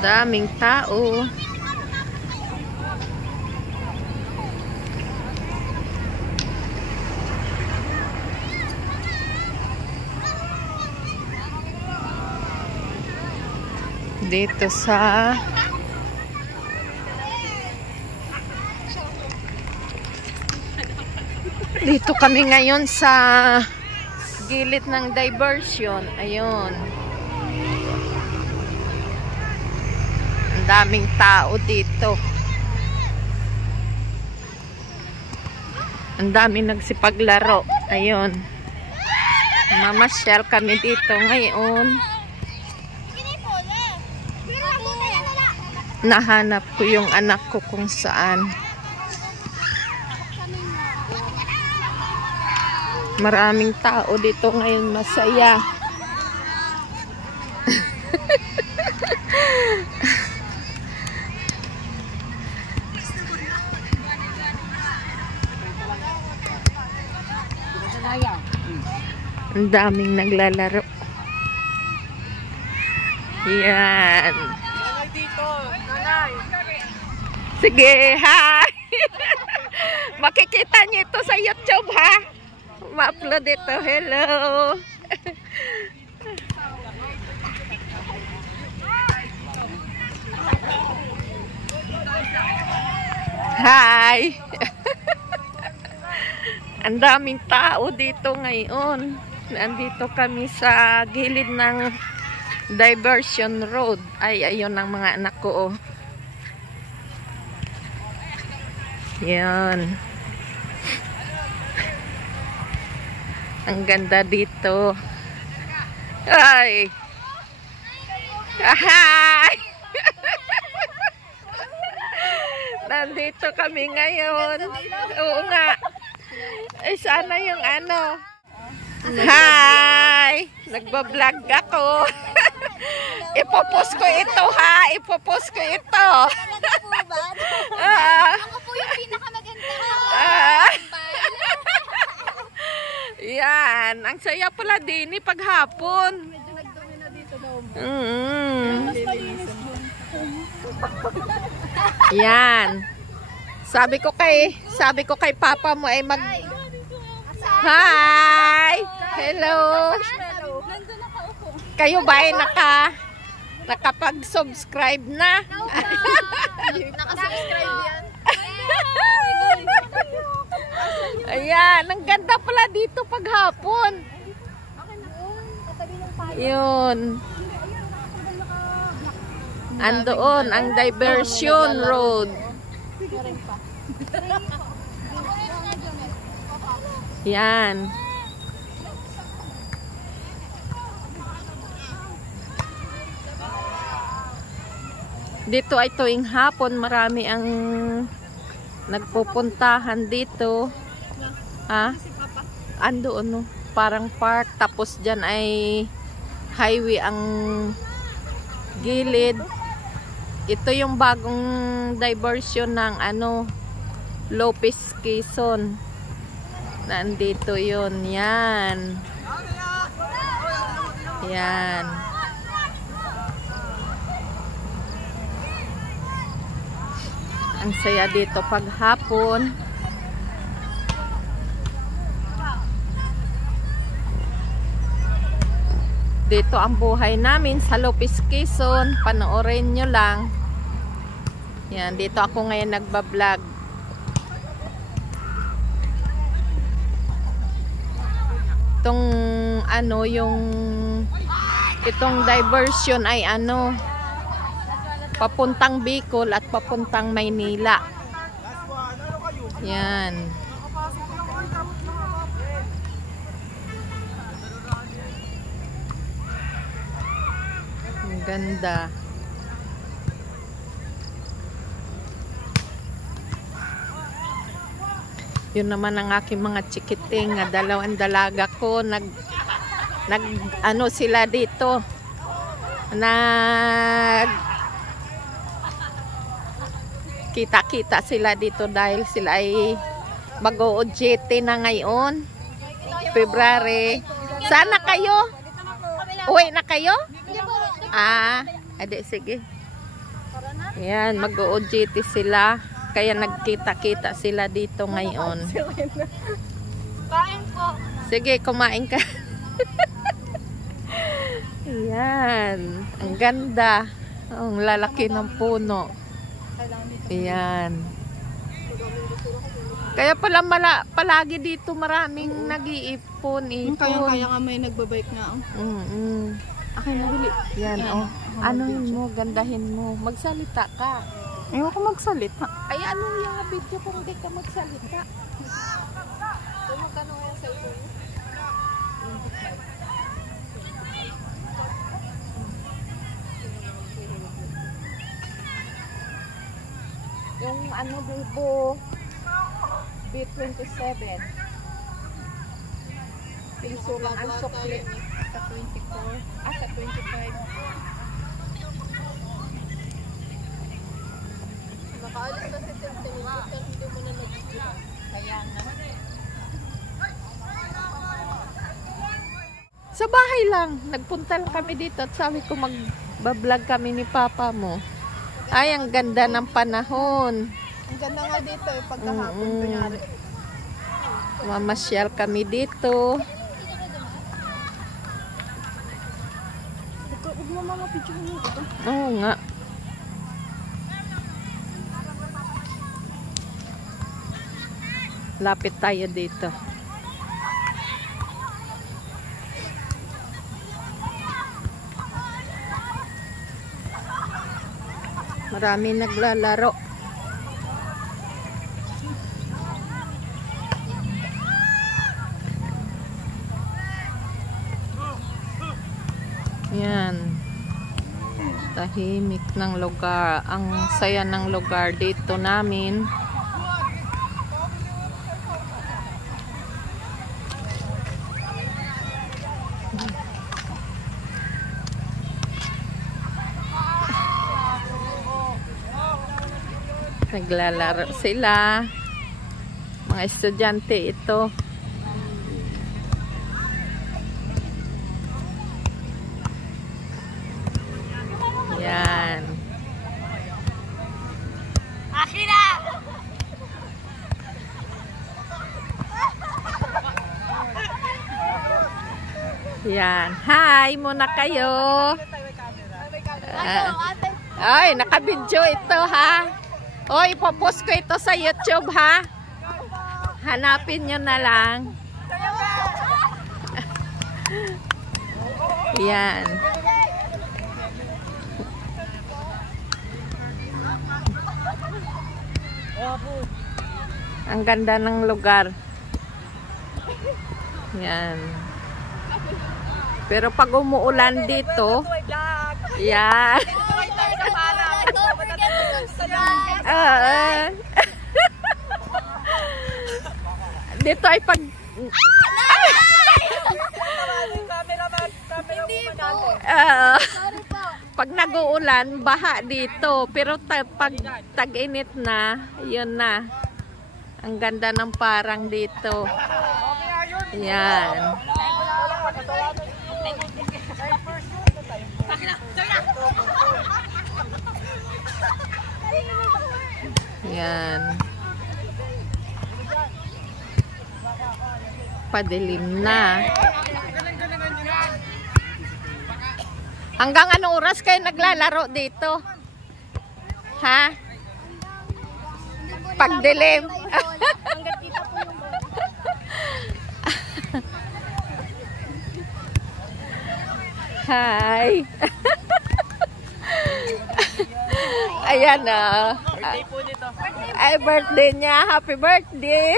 Daming tao. Dito kami ngayon sa gilid ng diversion. Ayun. Ang daming tao dito. Ang daming nagsipaglaro. Ayun. Mamasyal kami dito ngayon. Nahanap ko yung anak ko kung saan. Maraming tao dito ngayon, masaya. Ang daming naglalaro. Yan. Sige, hi! Makikita niyo ito sa YouTube, ha? Ma-upload ito. Hello! Hi! Ang daming tao dito ngayon. Nandito kami sa gilid ng Diversion Road. Ay, ayun ang mga anak ko, oh. Yan. Ang ganda dito. Ay! Hi! Nandito kami ngayon. Oo nga. Ay, sana yung ano. Hi! Nagbablog ako. Ipopost ko ito, ha? Ipopost ko ito. Ako po yung pinakamaganda. Yan. Ang saya pala din paghapon. Medyo nagdumi na dito daw. Yan. Sabi ko kay papa mo ay mag Hi! Hello! Nandun nakaupo. Kayo ba ay nakapag-subscribe na? Nakasubscribe yan. Ayan, ang ganda pala dito paghapon. Yun. Andoon ang Diversion Road. Yan. Dito ay tuwing hapon marami ang nagpupuntahan dito. Ha? Andoon, no? Parang park. Tapos dyan ay highway ang gilid. Ito yung bagong diversion ng Lopez, Quezon. Nandito yun. Yan. Yan. Ang saya dito paghapon. Dito ang buhay namin sa Lopez, Quezon. Panoorin nyo lang. Yan. Dito ako ngayon nagbablog. Itong diversion ay papuntang Bicol at papuntang Maynila. Yan. Ang ganda. Yun naman ang aking mga chikiting na dalawang dalaga ko sila dito kita-kita sila dito dahil sila ay mag-o-OJT na ngayon February. Sana kayo? Uwi na kayo? Ade, sige. Ayan, mag-OJT sila. Kaya nagkita-kita sila dito ngayon. Kain po. Sige, kumain ka. Ayan. Ang ganda. Ang lalaki ng puno. Ayan. Kaya pala palagi dito maraming nag-iipon. Kaya nga may nagbabike na. Akin na huli. Yan, oh. Anuhin mo, gandahin mo. Magsalita ka. Ayaw ko magsalita. Ay, ano yung video kung hindi ka magsalita? Magkano yung cellphone? Yung ano, Vivo B27. Piso lang ang sukli. Sa 24. Sa 25. Nakaalis na si Tintin. Hindi mo na nag-video. Kaya na. Sa bahay lang. Nagpunta lang kami dito at sabi ko mag-vlog kami ni Papa mo. Ay, ang ganda ng panahon. Ang ganda nga dito pagkahapon kunyari. Mamasyal kami dito. Huwag mo mga picture mo ito. Oo nga. Lapit tayo dito. Marami naglalaro. Yan. Tahimik ng lugar. Ang saya ng lugar dito namin. Naglalaro sila. Mga estudyante ito. Yan. Akira! Yan. Hi muna kayo. Ay, nakabidyo ito ha. Oy, ipopost ko ito sa YouTube ha. Hanapin nyo na lang. Yan. Ang ganda ng lugar. Yan. Pero pag umuulan dito, yan. Don't forget to subscribe. Dito ay pag Hindi po. Sorry po. Pag nag-uulan, baha dito. Pero pag tag-init na, yun na. Ang ganda ng parang dito. Yan. Yan. Padilim na. Hanggang anong oras kayo naglalaro dito? Ha? Pagdilim. Hanggat kita po yung Hi. Ayan na. Birthday po nito. Ay, birthday niya. Happy birthday.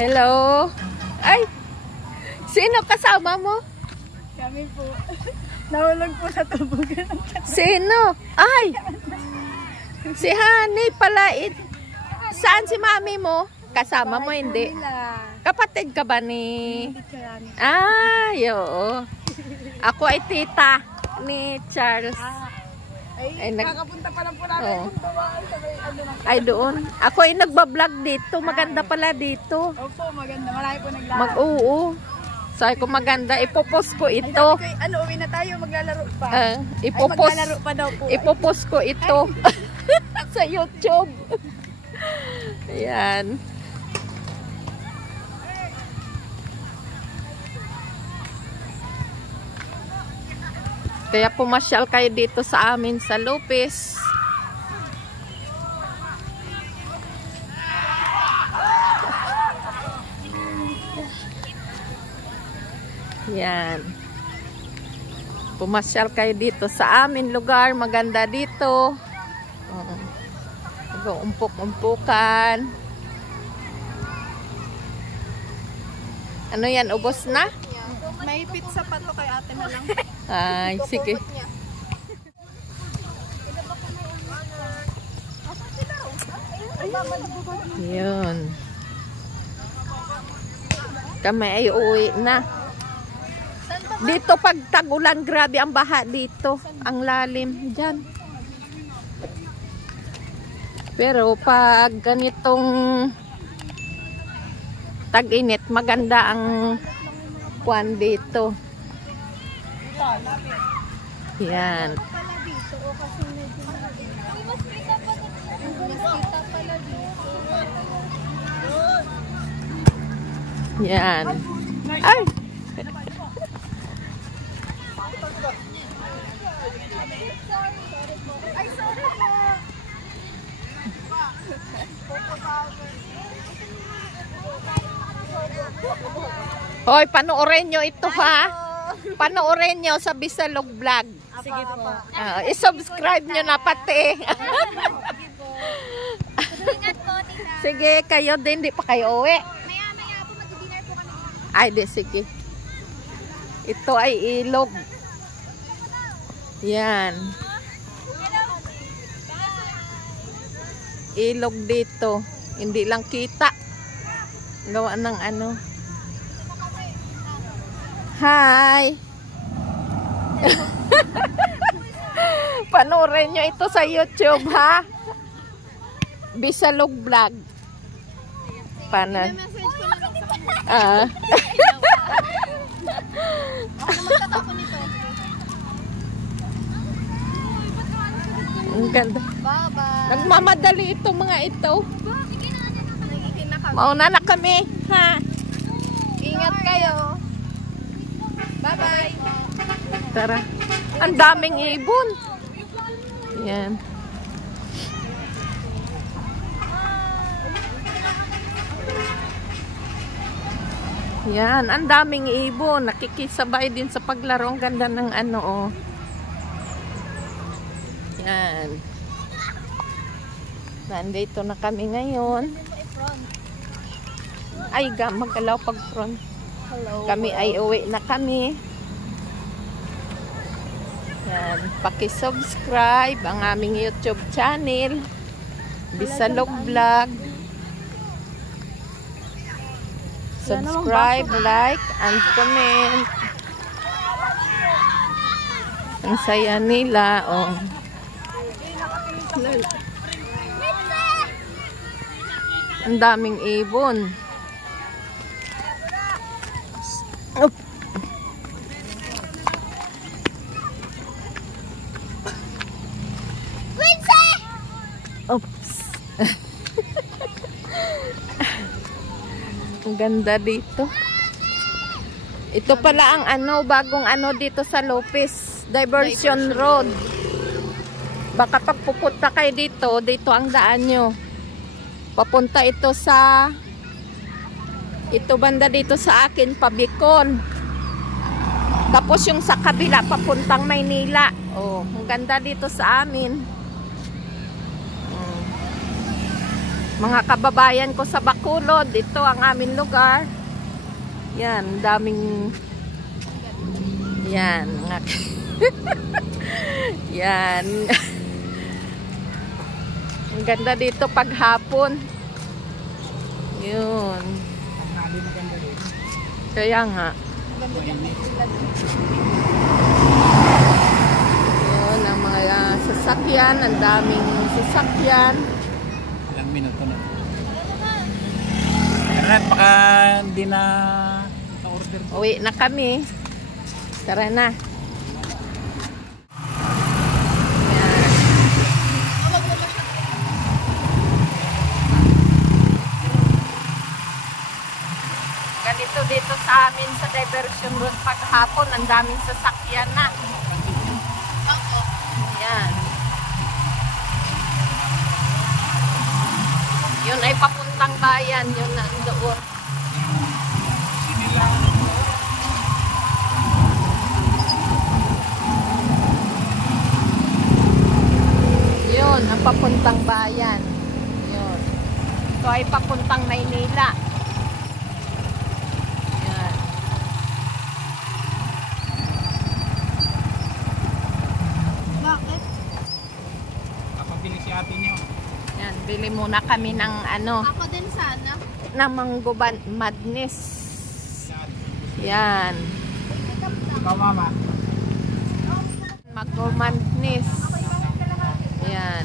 Hello. Ay, sino kasama mo? Kami po. Nahulog po sa tubugan. Sino? Ay, si Honey pala. Saan si mami mo? Kasama mo, hindi? Kapatid ka ba ni... Ay, oo. Ako ay tita ni Charles. Ay, kakapunta pa lang po namin. Oh. Dumaan sa may ano na. Ay, doon. Ako ay nagbablog dito. Maganda pala dito. Opo, maganda. Marami po naglalaro. Mag-oo. Sabi ko maganda. Ipopost ko Ay, ito. sabi ko, ano, uwi na tayo, maglalaro pa. Ay, Ipopost. maglalaro pa daw po. Ipopost ko ito. Sa YouTube. Ayan. Kaya pumasyal kayo dito sa amin sa Lopez. Yan. Pumasyal kayo dito sa amin lugar. Maganda dito. Umpok-umpukan. Ano yan? Ubos na? May pizza pa to kay ate na lang. Ay, sige. Yun. Kami ay uuwi na. Dito pag tag-ulan, grabe ang baha dito. Ang lalim. Diyan. Pero pag ganitong tag-init, maganda ang kwan dito. Yan. Yan. Ay! Hoy, panoorin nyo ito ha. Panoorin nyo sa Bisalog Vlog. Sige po. I-subscribe nyo na pati. Sige, kayo din. Di pa kayo uwi. Maya po mag-dinner po kami. Ay, di, sige. Ito ay ilog. Yan. Ilog dito. Hindi lang kita. Gawa ng ano. Hi! Panoorin nyo ito sa YouTube, ha? Bisalog Vlog. Paano? Message ko na lang sa kanila. Ano magtatapon nito? Ang ganda. Bye-bye. Nagmamadali itong mga ito. Nagiging na kami. Mauna na kami, ha? Ingat kayo. Bye-bye. Tara. Ang daming ibon. Yan. Yan, ang daming ibon. Nakikisabay din sa paglaro. Ang ganda ng ano, oh. Yan. Nandito na kami ngayon. Ay, magalaw pag front. Hello. Kami ay uwi na kami. Yan. Paki-subscribe ang aming YouTube channel. Bisalog Vlog. Subscribe, like, and comment. Ang saya nila, oh. Ang daming ibon. Op. Oops. Ang ganda dito. Ito pala ang ano, bagong ano dito sa Lopez. Diversion Road. Baka pag pupunta kayo dito, dito ang daan nyo. Papunta ito sa ito banda dito sa akin, Pabicon. Tapos yung sa kabila, papuntang Maynila. Oh, ang ganda dito sa amin. Mga kababayan ko sa Bacolod, ito ang aming lugar. Yan, daming yan. Yan. Ang ganda dito paghapon. Yun. Kaya nga. Yun ang mga sasakyan, ang daming sasakyan. Ilang minuto na. Ernat, baka hindi na order. Uwi na kami. Tara na. Yan. Ganito dito sa amin sa diversion road paghapon, ang daming sasakyan na. Yan. Yun ay papuntang bayan, yun nandoon. Yun, ang papuntang bayan. Yun. Ito ay papuntang Maynila. Yan. Bakit? Kapabili si ate nyo. Yan, bili muna kami ng ano, Ako din sana. na mango madness. Yan. Ikaw, mama. Mango madness. Yan.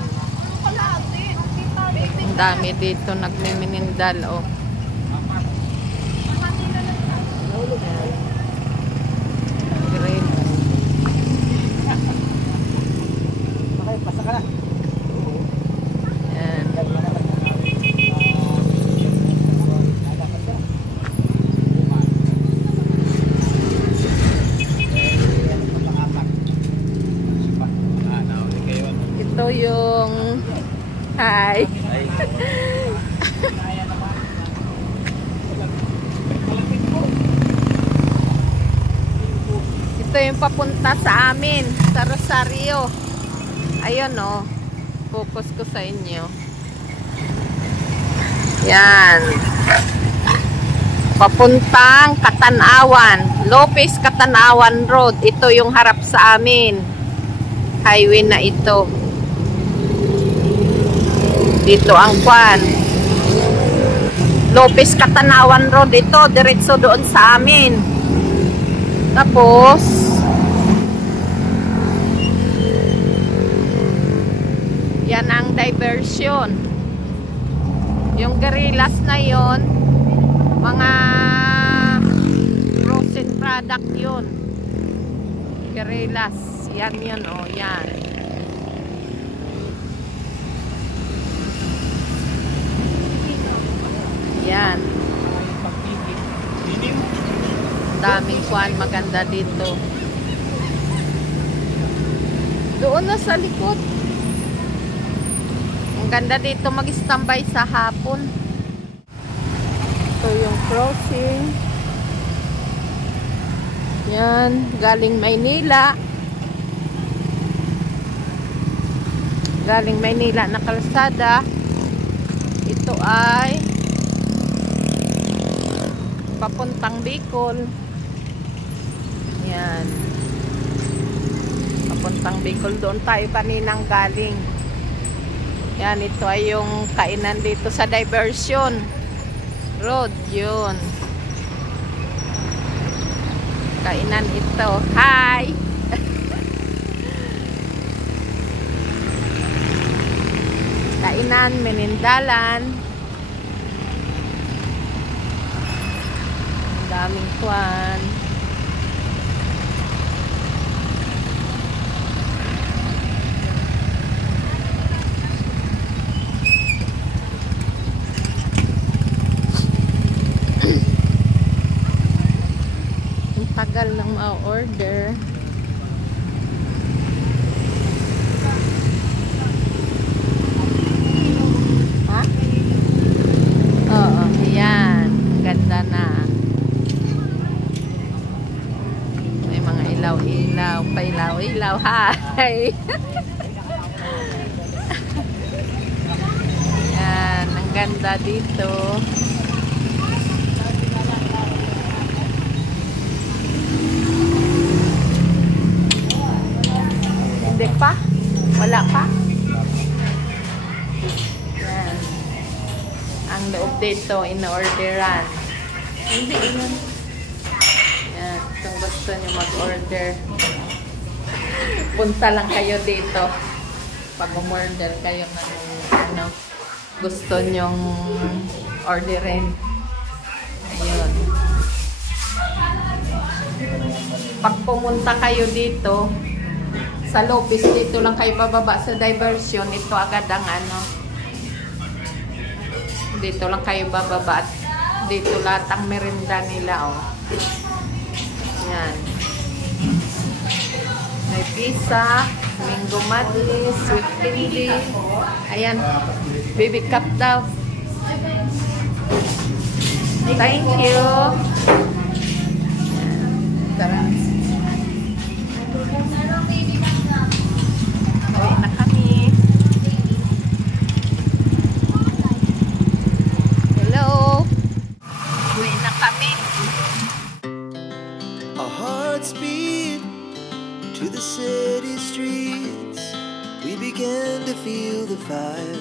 Ang dami dito nagmiminindal, oh. Yan. Great. Okay, pasa ka na. Yan. Ito yung hi. Ito yung papunta sa amin sa Rosario. Ayun, oh. Focus ko sa inyo. Yan. Papuntang Katanawan. Lopez Katanawan Road. Ito yung harap sa amin. Highway na ito. Dito ang kwan. Lopez Katanawan Road. Ito, diretso doon sa amin. Tapos, yan ang diversion. Yung Guerrillas na yon, mga frozen product yun. Guerrillas. Yan yun, oh, yan. Yan. Daming kuan, maganda dito. Doon na sa likod. Ang ganda dito mag-standby sa hapon. Ito yung crossing. Yan, galing Maynila. Galing Maynila na kalsada. Ito ay papuntang Bicol. Yan. Papuntang Bicol. Doon tayo kaninang galing. Yan, ito ay yung kainan dito sa diversion road. Yun. Kainan ito. Hi! Kainan, menindalan. Ang daming kwan. Ang tagal ng ma-order. Ha? Oo, yan. Ganda na. May mga ilaw-ilaw. Pailaw-ilaw. Hi! Yan. Ang ganda dito. Hindi pa? Wala pa? Yan. Ang loob dito, in-orderan. Hindi, yan. Yan. Kung gusto nyo mag-order, punta lang kayo dito. pag umorder kayo ng ano, gusto nyong orderin. Ayun. Pag pumunta kayo dito, sa Lopez, dito lang kayo bababa sa diversion. Ito agad ang ano. Dito lang kayo bababa. At dito lahat ang merinda nila, oh. Yan. May pizza, mango madness, sweet candy. Ayan. Baby cup daw. Thank you. Tara. Uwi na kami. Hello. Uwi na kami. Our hearts beat to the city streets. We began to feel the fire.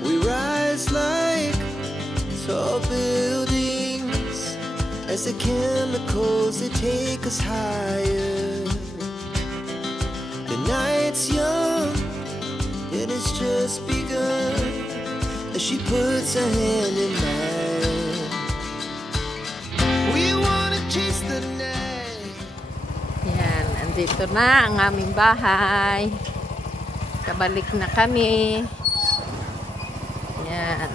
We rise like tall buildings as the chemicals, they take us higher. The night's young and it's just begun as she puts her hand in mine. We wanna chase the night. Yan, andito na ang aming bahay. Kabalik na kami. Yan.